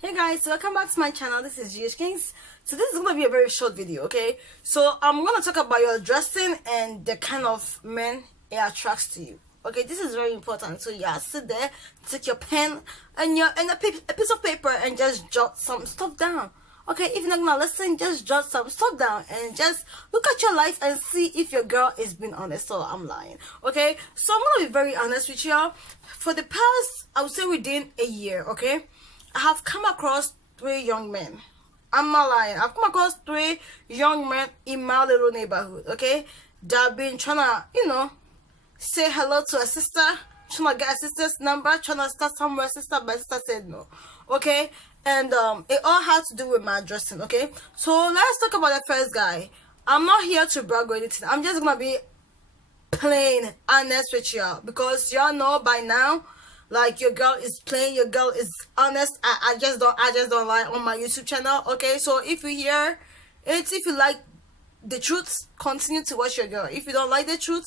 Hey guys, welcome back to my channel. This is GH Kings. So this is going to be a very short video, okay? So I'm going to talk about your dressing and the kind of men it attracts to you. Okay, this is very important. So yeah, sit there, take your pen and a piece of paper and just jot some stuff down. Okay, if you're not gonna listen, just jot some stuff down and just look at your life and see if your girl is being honest. So I'm lying. Okay, so I'm gonna be very honest with y'all. For the past, I would say within a year, okay, I have come across 3 young men. I'm not lying. I've come across 3 young men in my little neighborhood, okay, that have been trying to, say hello to a sister, trying to get a sister's number, trying to start somewhere, sister, but sister said no, okay? And it all had to do with my dressing, okay? So let's talk about the first guy. I'm not here to brag or anything. I'm just gonna be plain honest with y'all because y'all know by now, like, your girl is plain, your girl is honest. I just don't lie on my YouTube channel, okay? So if you hear it, if you like the truth, continue to watch your girl. If you don't like the truth,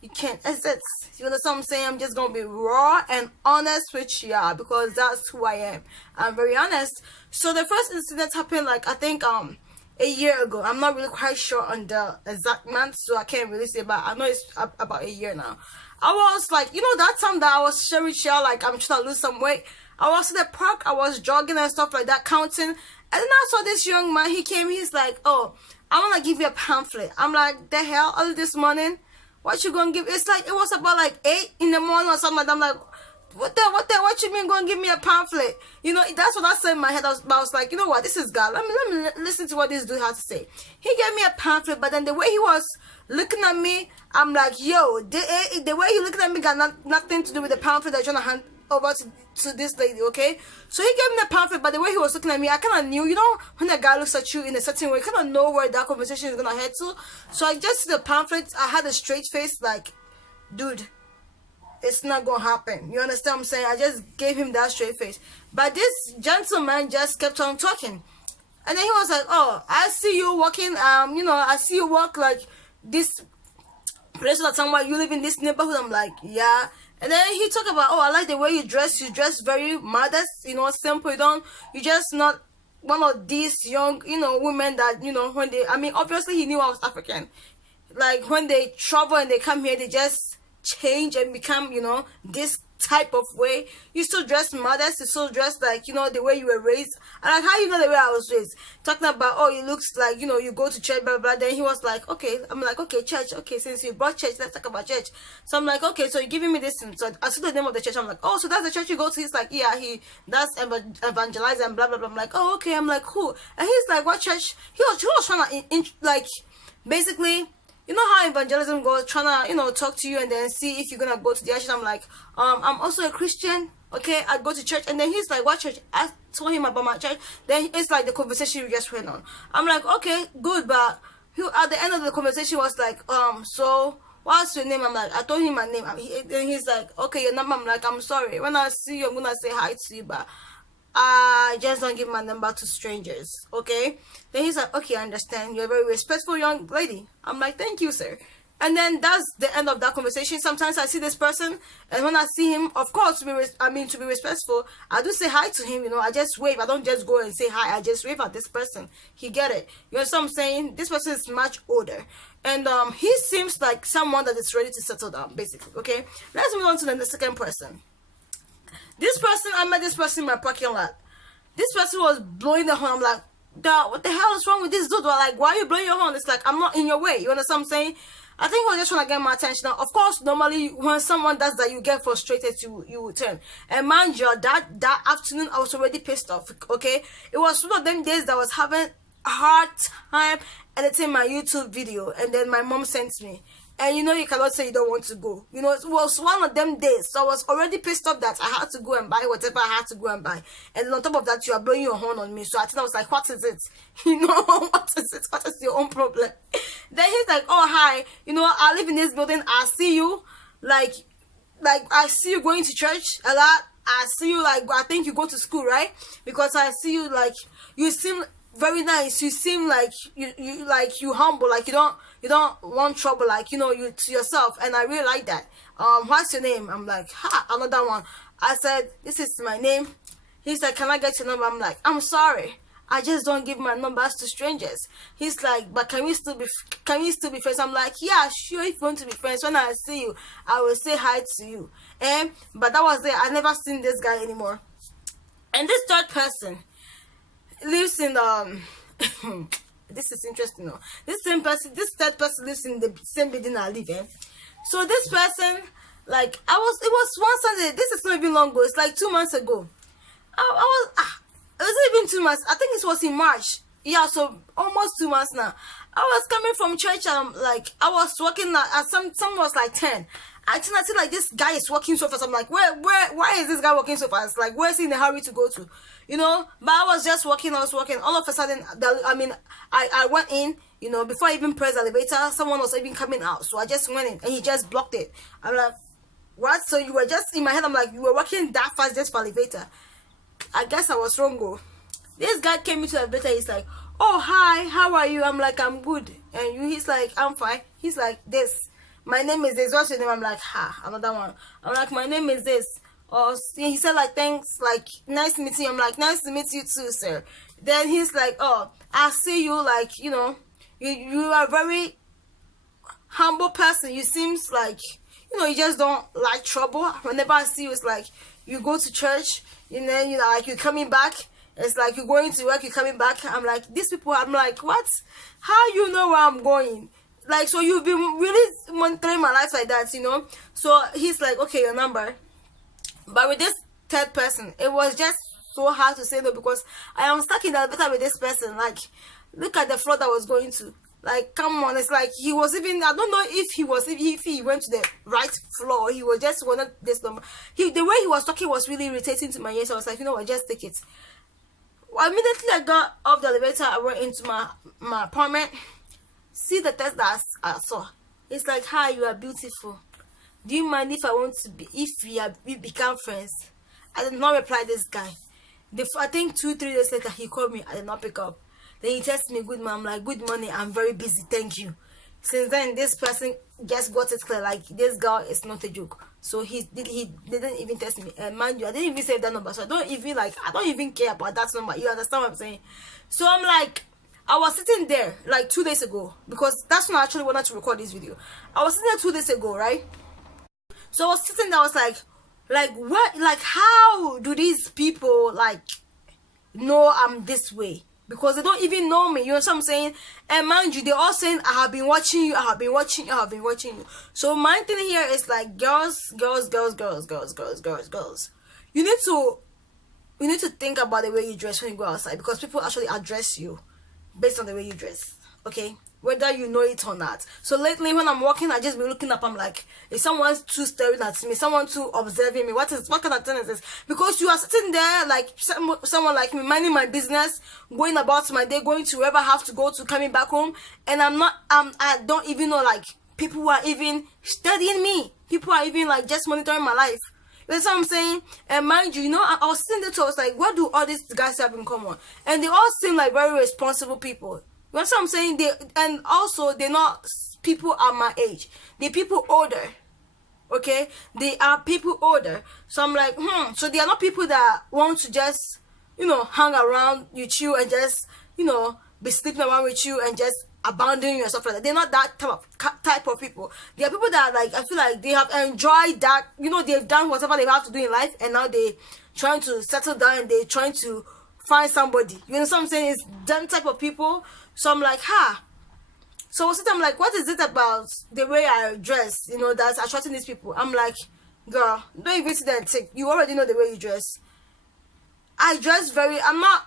you can't. You understand what I'm saying? I'm just gonna be raw and honest with y'all because that's who I am. I'm very honest. So the first incident happened, like, I think a year ago. I'm not really quite sure on the exact month, so I can't really say, but I know it's about a year now. I was like, that time that I was sharing with y'all, like, I'm trying to lose some weight. I was in the park, I was jogging and stuff like that, counting, and then I saw this young man. He came, he's like, oh, I want to give you a pamphlet. I'm like, the hell, early this morning? What you gonna give? It's like, it was about like 8 in the morning or something like that. I'm like, what you mean gonna give me a pamphlet? That's what I said in my head. I was like, you know what, this is God. Let me listen to what this dude has to say. He gave me a pamphlet, but then the way he was looking at me, I'm like, yo, the way he looking at me got nothing to do with the pamphlet that you're trying to hand over to this lady, okay? So he gave me the pamphlet, but the way he was looking at me, I kind of knew, when a guy looks at you in a certain way, you kind of know where that conversation is gonna head to. So I just see the pamphlet, I had a straight face, like, dude, it's not gonna happen. You understand what I'm saying? I just gave him that straight face. But this gentleman just kept on talking. And then he was like, oh, I see you walking, I see you walk like this place or somewhere, you live in this neighborhood. I'm like, yeah. And then he talked about, oh, I like the way you dress very modest, simple. You just not one of these young, women that, when they, obviously he knew I was African. Like, when they travel and they come here, they just change and become, this type of way. You still dress modest, you still dress like, the way you were raised. And like, how you know the way I was raised? Talking about, oh, it looks like, you go to church, blah, blah, blah. Then he was like, okay. I'm like, okay, church. Okay, since you brought church, let's talk about church. So I'm like, okay, so you're giving me this. So I see the name of the church. I'm like, oh, so that's the church you go to? He's like, yeah, he does evangelize and blah, blah, blah. I'm like, oh, okay. I'm like, who? And he's like, what church? He was trying to, like, basically, you know how evangelism goes, trying to, talk to you and then see if you're gonna go to the church. I'm like, I'm also a Christian, okay, I go to church. And then he's like, what church? I told him about my church. Then it's like the conversation we just went on. I'm like, okay, good, but at the end of the conversation was like, so what's your name? I'm like, I told him my name. Then he's like, okay, your number. I'm like, I'm sorry, when I see you, I'm gonna say hi to you, but I just don't give my number to strangers, okay? Then he's like, okay, I understand. You're a very respectful young lady. I'm like, thank you, sir. And then that's the end of that conversation. Sometimes I see this person, and when I see him, of course, to be respectful, I do say hi to him, I just wave. I don't just go and say hi. I just wave at this person. He get it. You know what I'm saying? This person is much older. And he seems like someone that is ready to settle down, basically, okay? Let's move on to the second person. This person, I met this person in my parking lot. This person was blowing the horn. I'm like, what the hell is wrong with this dude? Like, why are you blowing your horn? It's like, I'm not in your way. You understand what I'm saying? I think he was just trying to get my attention. Now, of course, normally when someone does that, you get frustrated, you will turn. And mind you, that afternoon, I was already pissed off, okay? It was one of them days that I was having a hard time editing my YouTube video. And then my mom sent me. And you cannot say you don't want to go. It was one of them days. So I was already pissed off that I had to go and buy whatever I had to go and buy. And then on top of that, you are blowing your horn on me. So I think I was like, what is it? What is it? What is your own problem? Then he's like, oh, hi. I live in this building. I see you. Like I see you going to church a lot. I see you, like, I think you go to school, right? Because I see you, like, you seem very nice. You seem like you humble, like you don't want trouble, like you to yourself, and I really like that. What's your name? I'm like, another one. I said, this is my name. He's like, can I get your number? I'm like, I'm sorry, I just don't give my numbers to strangers. He's like, but can we still be friends? I'm like, yeah, sure, if you want to be friends, when I see you, I will say hi to you. But that was it. I never seen this guy anymore. And this third person lives in this is interesting though. This third person lives in the same building I live in. So this person, like, it was one Sunday. This is not even long ago. It's like 2 months ago. It wasn't even 2 months. I think it was in March. Yeah, so almost 2 months now. I was coming from church and I was walking at some was like 10. I see like this guy is walking so fast. I'm like, why is this guy walking so fast? Like, where's he in a hurry to go to? You know? But I was just walking. All of a sudden, I went in, you know, before I even pressed the elevator, someone was even coming out. So I just went in and he just blocked it. I'm like, what? So you were just, in my head, I'm like, you were walking that fast just for elevator. I guess I was wrong, though. This guy came into the elevator. He's like, oh, hi, how are you? I'm like, I'm good. And he's like, I'm fine. He's like, this. My name is this. What's your name? I'm like, another one. I'm like, my name is this. He said like, thanks, like, nice meeting you. I'm like, nice to meet you too, sir. Then he's like, oh, I see you, like, you know, you are a very humble person. You seems like, you know, you just don't like trouble. Whenever I see you, it's like you go to church, and then, you know, like, you're coming back. It's like you're going to work, you're coming back. I'm like, these people, I'm like, what? How you know where I'm going? Like, so you've been really monitoring my life like that, you know? So he's like, okay, your number. But with this third person, it was just so hard to say no, because I am stuck in the elevator with this person. Like, look at the floor that I was going to. Like, come on, it's like he was even, I don't know if he went to the right floor. He was just wanted this number. The way he was talking was really irritating to my ears. So I was like, you know what, just take it. Well, immediately I got off the elevator, I went into my apartment. See the text that I saw. It's like, hi, you are beautiful. Do you mind if I want to be, if we become friends? I did not reply this guy. I think 2-3 days later, he called me. I did not pick up. Then he texted me, good morning. I'm like, good morning, I'm very busy, thank you. Since then, this person just got it clear, like, this girl is not a joke. So he didn't even text me. And mind you, I didn't even save that number. So I don't even care about that number. You understand what I'm saying? So I'm like, I was sitting there like 2 days ago, because that's when I actually wanted to record this video. I was sitting there 2 days ago, right? So I was sitting there, I was like what, like, how do these people like know I'm this way? Because they don't even know me, you know what I'm saying? And mind you, they're all saying, I have been watching you, I have been watching you, I have been watching you. So my thing here is like, girls. You need to think about the way you dress when you go outside, because people actually address you based on the way you dress, okay? Whether you know it or not. So lately when I'm walking, I just be looking up. I'm like, if someone's too staring at me, someone too observing me, what kind of thing is this? Because you are sitting there like someone like me, minding my business, going about my day, going to wherever I have to go to, coming back home, and I don't even know, like, people are even studying me. People are even like just monitoring my life. You know what I'm saying? And mind you, you know, I was sitting there, so I was like, what do all these guys have in common? And they all seem like very responsible people. You know what I'm saying? And also, they're not people at my age. They're people older. Okay? They are people older. So I'm like, So they are not people that want to just, you know, hang around with you and just, you know, be sleeping around with you and just abandon you and stuff like that. They're not that type of people. They are people that, like, I feel like they have enjoyed that, you know, they've done whatever they have to do in life, and now they trying to settle down and they're trying to find somebody. You know what I'm saying? It's that type of people. So I'm like, So I'm like, what is it about the way I dress, you know, that's attracting these people? I'm like, girl, don't even sit there and think. You already know the way you dress. I dress I'm not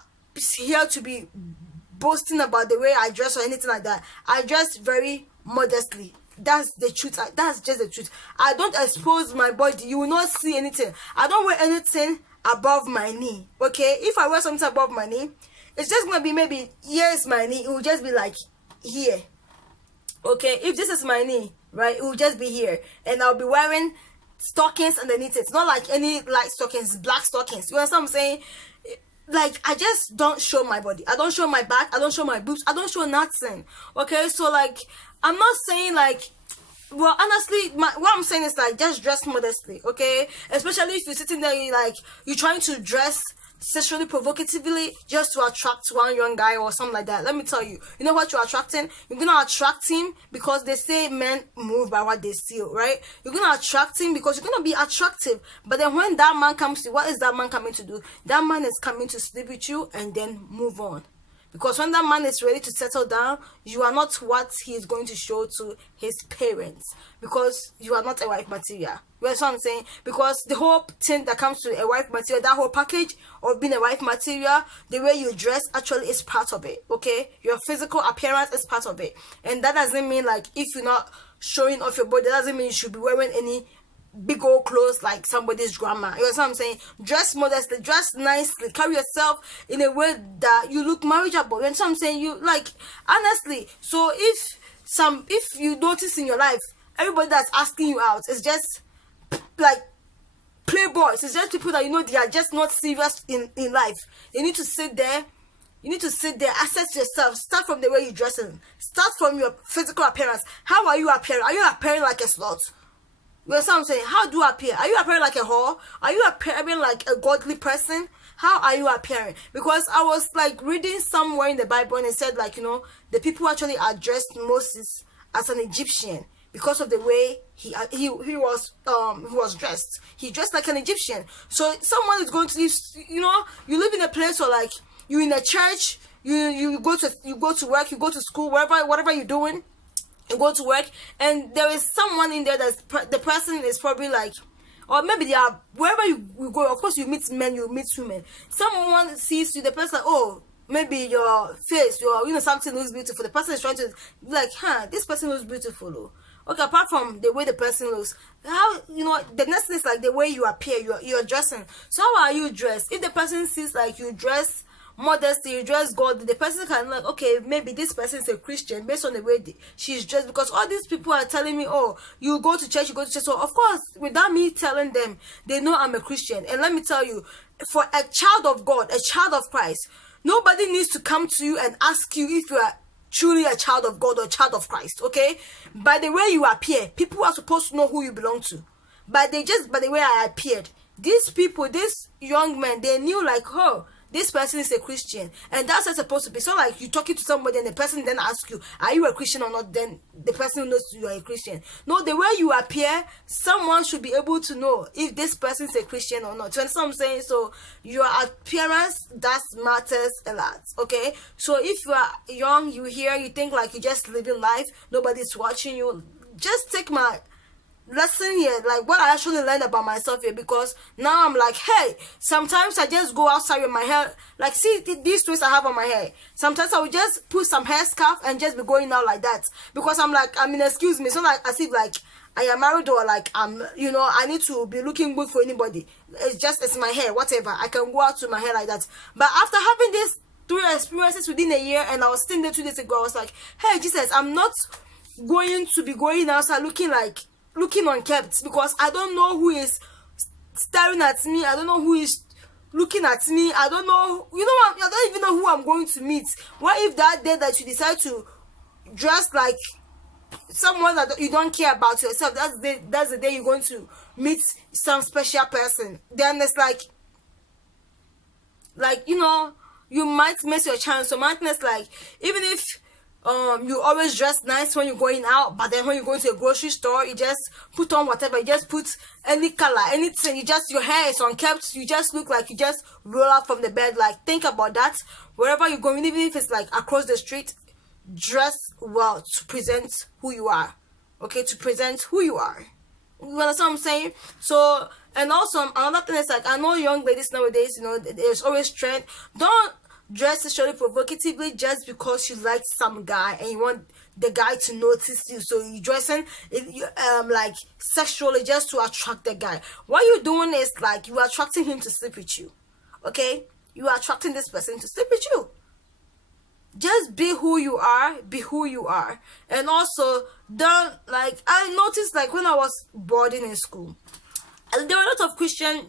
here to be boasting about the way I dress or anything like that. I dress very modestly. That's the truth. That's just the truth. I don't expose my body. You will not see anything. I don't wear anything above my knee. Okay? If I wear something above my knee, it's just gonna be maybe, here's my knee. It will just be like here. Okay? If this is my knee, right, it will just be here. And I'll be wearing stockings underneath it. It's not like any light stockings, black stockings. You understand what I'm saying? Like, I just don't show my body. I don't show my back. I don't show my boobs. I don't show nothing. Okay? So, like, I'm not saying, like, well, honestly, what I'm saying is, like, just dress modestly, okay? Especially if you're sitting there, you're trying to dress sexually provocatively just to attract one young guy or something like that, let me tell you, you know what you're attracting? You're gonna attract him because they say men move by what they see, right? You're gonna attract him because you're gonna be attractive. But then when that man comes to you, what is that man coming to do? That man is coming to sleep with you and then move on. Because when that man is ready to settle down, you are not what he is going to show to his parents. Because you are not a wife material. You understand what I'm saying? Because the whole thing that comes to a wife material, that whole package of being a wife material, the way you dress actually is part of it. Okay? Your physical appearance is part of it. And that doesn't mean like if you're not showing off your body, that doesn't mean you should be wearing any big old clothes like somebody's grandma. You know what I'm saying? Dress modestly, dress nicely, carry yourself in a way that you look marriageable. You know what I'm saying? You like, honestly. So if you notice in your life, everybody that's asking you out is just like playboys. It's just people that you know they are just not serious in life. You need to sit there. You need to sit there, assess yourself. Start from the way you're dressing. Start from your physical appearance. How are you appearing? Are you appearing like a slut? You know what I'm saying? How do you appear? Are you appearing like a whore? Are you appearing like a godly person? How are you appearing? Because I was like reading somewhere in the Bible and it said like, you know, the people actually addressed Moses as an Egyptian because of the way he was dressed. He dressed like an Egyptian. So someone is going to live, you know, you live in a place where like you're in a church, you go to work, you go to school, whatever you're doing. You go to work and there is someone in there that's the person is probably like, or maybe they are, wherever you go, of course you meet men, you meet women. Someone sees you, the person like, oh, maybe your face, your, you know, something looks beautiful. The person is trying to be like, this person looks beautiful. Oh. Okay, apart from the way the person looks, how, you know, the next thing is like the way you appear, you're dressing. So how are you dressed? If the person sees like you dress modesty, you dress godly, the person can like, okay, maybe this person is a Christian based on the way she's dressed. Because all these people are telling me, oh, you go to church. So of course, without me telling them, they know I'm a Christian. And let me tell you, for a child of God, a child of Christ, nobody needs to come to you and ask you if you are truly a child of God or a child of Christ. Okay, by the way you appear, people are supposed to know who you belong to. By the way I appeared, these people, these young men, they knew like, oh, this person is a Christian, and that's not supposed to be. So like you talking to somebody and the person then asks you, are you a Christian or not? Then the person knows you are a Christian. No, the way you appear, someone should be able to know if this person is a Christian or not. Do you understand what I'm saying? So your appearance, that matters a lot. Okay, so if you are young, you think like you're just living life, nobody's watching you, just take my lesson here, like what I actually learned about myself here, because now I'm like, hey, sometimes I just go outside with my hair, like see these twists I have on my hair. Sometimes I will just put some hair scarf and just be going out like that, because I'm like, I mean, excuse me, it's not like as if like I am married or like I'm, you know, I need to be looking good for anybody. It's my hair, whatever. I can go out with my hair like that. But after having these 3 experiences within a year, and I was sitting there 2 days ago, I was like, hey Jesus, I'm not going to be going outside looking unkept, because I don't know who is staring at me. I don't know who is looking at me. I don't know, you know what, I don't even know who I'm going to meet. What if that day that you decide to dress like someone that you don't care about yourself, that's the day you're going to meet some special person? Then it's like you know, you might miss your chance. So madness, like, even if you always dress nice when you're going out, but then when you go to a grocery store, you just put on whatever, you just put any color, anything, your hair is unkept, you just look like you just roll out from the bed. Like, think about that wherever you're going, even if it's like across the street. Dress well to present who you are. Okay, to present who you are. You understand what I'm saying? So, and also another thing is like, I know young ladies nowadays, you know, there's always trend. Don't dress sexually provocatively just because you like some guy and you want the guy to notice you. So you're dressing like sexually just to attract the guy. What you're doing is like you are attracting him to sleep with you. Okay, you are attracting this person to sleep with you. Just be who you are. Be who you are. And also, don't, like, I noticed, like, when I was boarding in school, there were a lot of Christian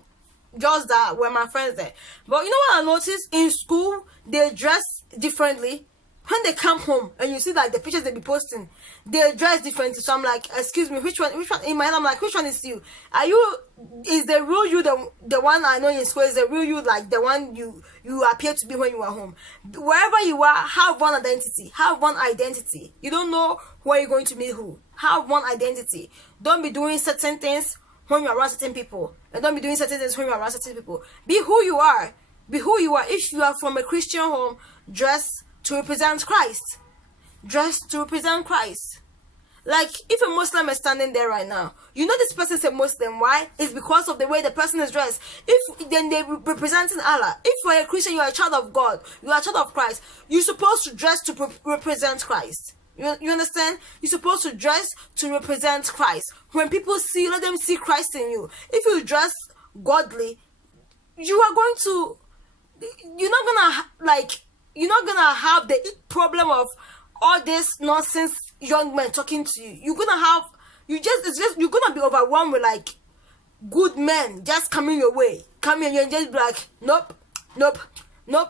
girls that were my friends there. But you know what I noticed? In school, they dress differently when they come home and you see like the pictures they be posting, they dress differently. So I'm like, excuse me, which one? In my head, I'm like, which one is you? Is the real you the one I know in school? Is the real you like the one you appear to be when you are home? Wherever you are, have one identity. Have one identity. You don't know where you're going to meet who. Have one identity. Don't be doing certain things when you're around certain people, and don't be doing certain things when you're around certain people. Be who you are. Be who you are. If you are from a Christian home, dress to represent Christ. Dress to represent Christ. Like, if a Muslim is standing there right now, you know this person is a Muslim. Why? It's because of the way the person is dressed. If then they representing Allah. If you're a Christian, you're a child of God. You are a child of Christ. You're supposed to dress to represent Christ. You understand? You're supposed to dress to represent Christ. When people see you, let them see Christ in you. If you dress godly, you are going to... You're not gonna have the problem of all this nonsense young men talking to you. You're gonna be overwhelmed with like good men just coming your way, coming and just be like, nope,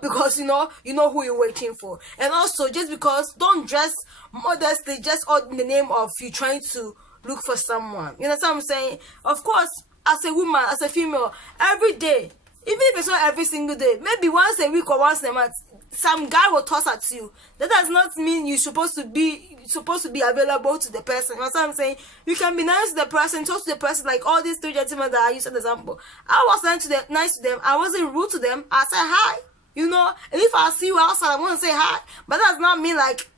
because you know who you're waiting for. And also, just because, don't dress modestly just all in the name of you trying to look for someone. You know what I'm saying? Of course, as a woman, as a female, every day, even if it's not every single day, maybe once a week or once a month, some guy will toss at you. That does not mean you're supposed to be available to the person. You know what I'm saying? You can be nice to the person, talk to the person, like all these three gentlemen that I used as an example. I was nice to them. I wasn't rude to them. I said hi. You know, and if I see you outside, I want to say hi. But that does not mean like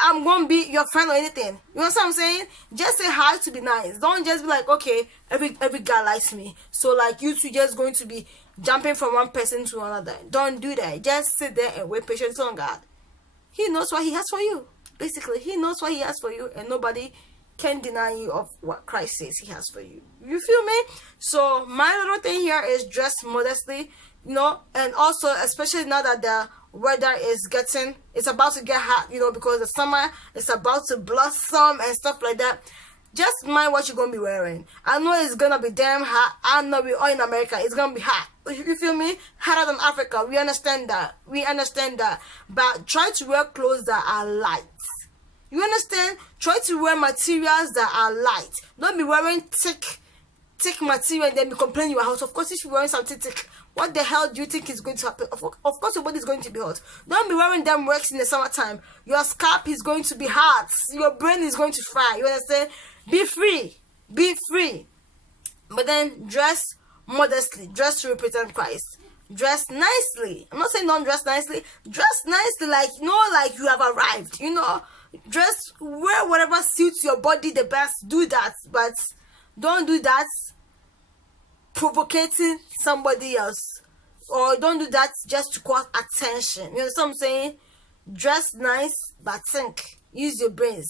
I'm going to be your friend or anything. You know what I'm saying? Just say hi to be nice. Don't just be like, okay, every guy likes me, so like you two just going to be jumping from one person to another. Don't do that. Just sit there and wait patiently on God. He knows what he has for you. Basically, he knows what he has for you, and nobody can deny you of what Christ says he has for you. You feel me? So my little thing here is dress modestly, you know, and also especially now that the weather is it's about to get hot, you know, because the summer is about to blossom and stuff like that. Just mind what you're gonna be wearing. I know it's gonna be damn hot. I know we're all in America. It's gonna be hot. You feel me? Hotter than Africa. We understand that. But try to wear clothes that are light. You understand? Try to wear materials that are light. Don't be wearing thick material and then be complaining you are hot. Of course, if you're wearing something thick, what the hell do you think is going to happen? Of course, your body is going to be hot. Don't be wearing them works in the summertime. Your scalp is going to be hot. Your brain is going to fry. You understand? Be free. But then dress modestly. Dress to represent Christ. Dress nicely. I'm not saying don't dress nicely. Dress nicely, like, you know, like you have arrived. You know, dress, wear whatever suits your body the best. Do that, but don't do that provocating somebody else, or don't do that just to cause attention. You know what I'm saying? Dress nice, but think. Use your brains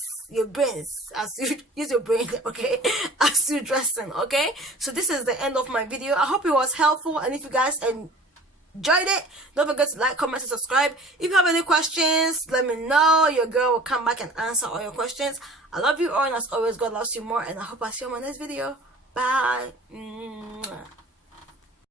as you use your brain, okay, as you dressing, okay. So this is the end of my video. I hope it was helpful, and if you guys enjoyed it, don't forget to like, comment, and subscribe. If you have any questions, let me know. Your girl will come back and answer all your questions. I love you all, and as always, God loves you more, and I hope I see you on my next video. Bye.